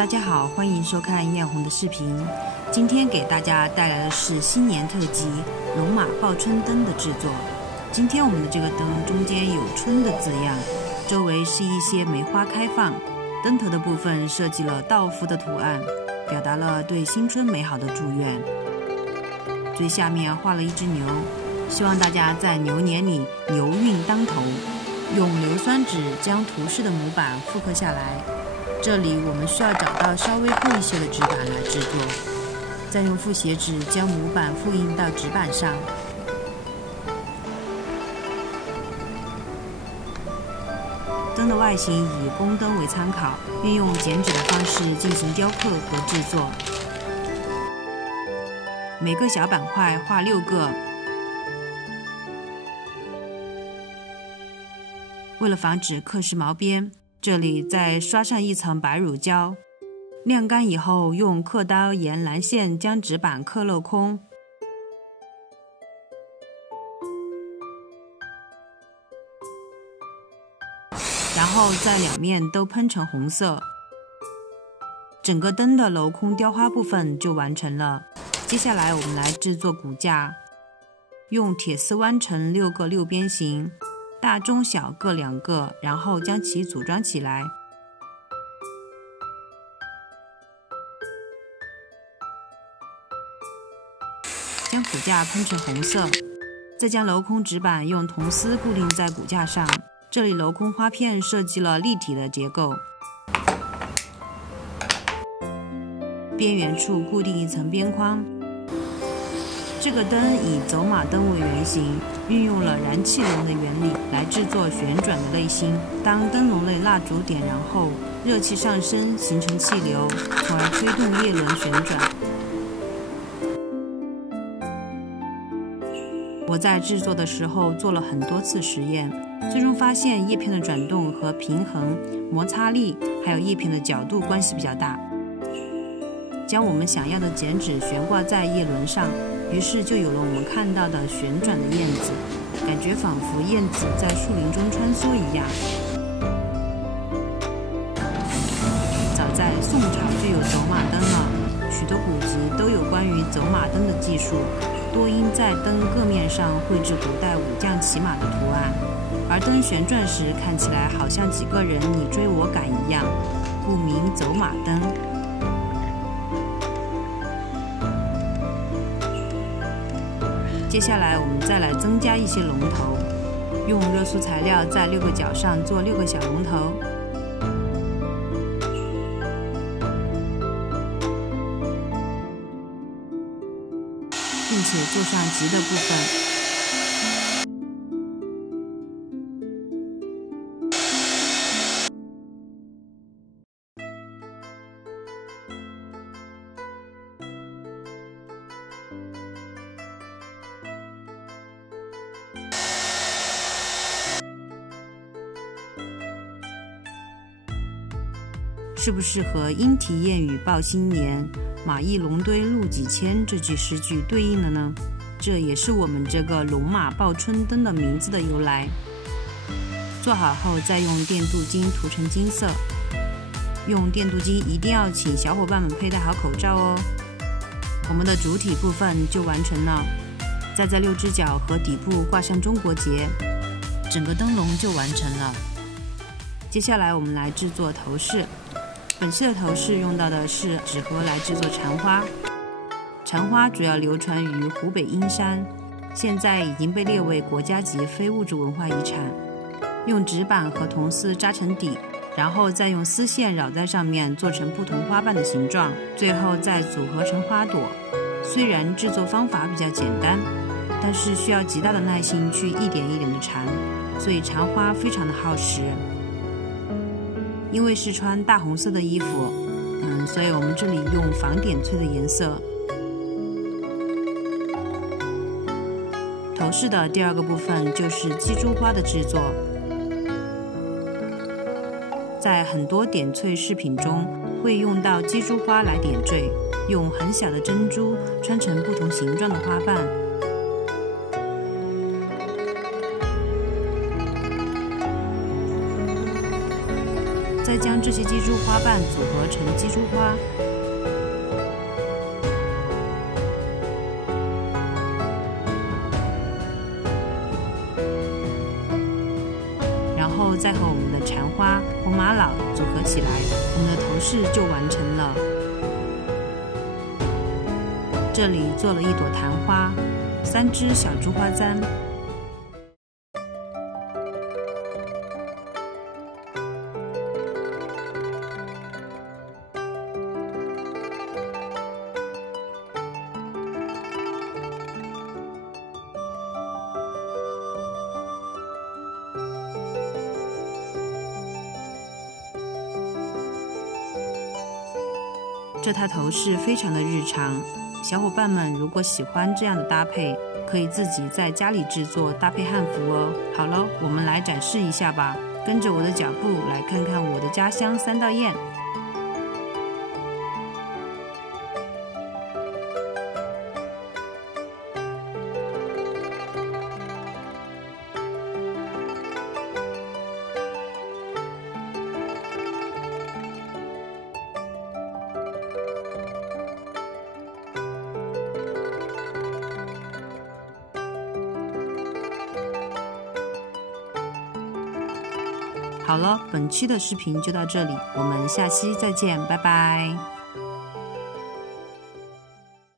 大家好，欢迎收看艳红的视频。今天给大家带来的是新年特辑龙马报春灯的制作。今天我们的这个灯中间有春的字样，周围是一些梅花开放，灯头的部分设计了道夫的图案，表达了对新春美好的祝愿。最下面画了一只牛，希望大家在牛年里牛运当头。用硫酸纸将图示的模板复刻下来，这里我们需要找到稍微厚一些的纸板来制作，再用复写纸将模板复印到纸板上。灯的外形以宫灯为参考，运用剪纸的方式进行雕刻和制作。每个小板块画6个。为了防止刻蚀毛边，这里再刷上一层白乳胶。晾干以后，用刻刀沿蓝线将纸板刻镂空。然后在两面都喷成红色，整个灯的镂空雕花部分就完成了。接下来我们来制作骨架，用铁丝弯成6个6边形，大中小各2个，然后将其组装起来。将骨架喷成红色，再将镂空纸板用铜丝固定在骨架上。这里镂空花片设计了立体的结构，边缘处固定一层边框。这个灯以走马灯为原型，运用了燃气笼的原理来制作旋转的类星。当灯笼内蜡烛点燃后，热气上升形成气流，从而推动叶轮旋转。我在制作的时候做了很多次实验，最终发现叶片的转动和平衡、摩擦力还有叶片的角度关系比较大。将我们想要的剪纸悬挂在叶轮上，于是就有了我们看到的旋转的燕子，感觉仿佛燕子在树林中穿梭一样。早在宋朝就有走马灯了，许多古籍都有关于走马灯的技术，多因在灯各面上绘制古代武将骑马的图案，而灯旋转时看起来好像几个人你追我赶一样，故名走马灯。接下来我们再来增加一些龙头，用热塑材料在6个角上做6个小龙头，并且做上棘的部分。是不是和莺啼燕语报新年，马邑龙堆路几千这句诗句对应了呢？这也是我们这个龙马报春灯的名字的由来。做好后再用电镀金涂成金色，用电镀金一定要请小伙伴们佩戴好口罩哦。我们的主体部分就完成了，再在6只脚和底部挂上中国结，整个灯笼就完成了。接下来我们来制作头饰。本期的头饰用到的是纸盒来制作蝉花。蝉花主要流传于湖北阴山，现在已经被列为国家级非物质文化遗产。用纸板和铜丝扎成底，然后再用丝线绕在上面做成不同花瓣的形状，最后再组合成花朵。虽然制作方法比较简单，但是需要极大的耐心去一点一点的缠，所以缠花非常的耗时。因为是穿大红色的衣服，所以我们这里用仿点翠的颜色。头饰的第2个部分就是鸡珠花的制作。在很多点翠饰品中会用到鸡珠花来点缀，用很小的珍珠穿成不同形状的花瓣。再将这些鸡珠花瓣组合成鸡珠花。然后再和我们的蝉花、红玛瑙组合起来，我们的头饰就完成了。这里做了一朵昙花，3只小珠花簪。这套头饰非常的日常，小伙伴们如果喜欢这样的搭配，可以自己在家里制作搭配汉服哦。好了，我们来展示一下吧，跟着我的脚步来看看我的家乡三道堰。好了，本期的视频就到这里，我们下期再见，拜拜。